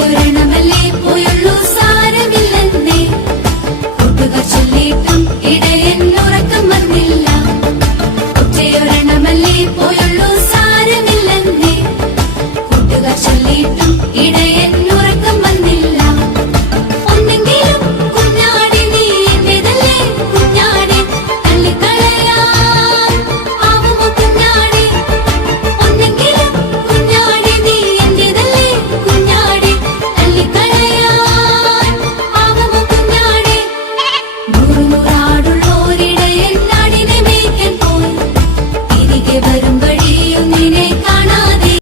ഒരെണ്ണമല്ലേ ഇടയൻ ഉറക്കം വന്നില്ല. ഒറ്റയൊരെണ്ണമല്ലേ പോയുള്ളൂ we move.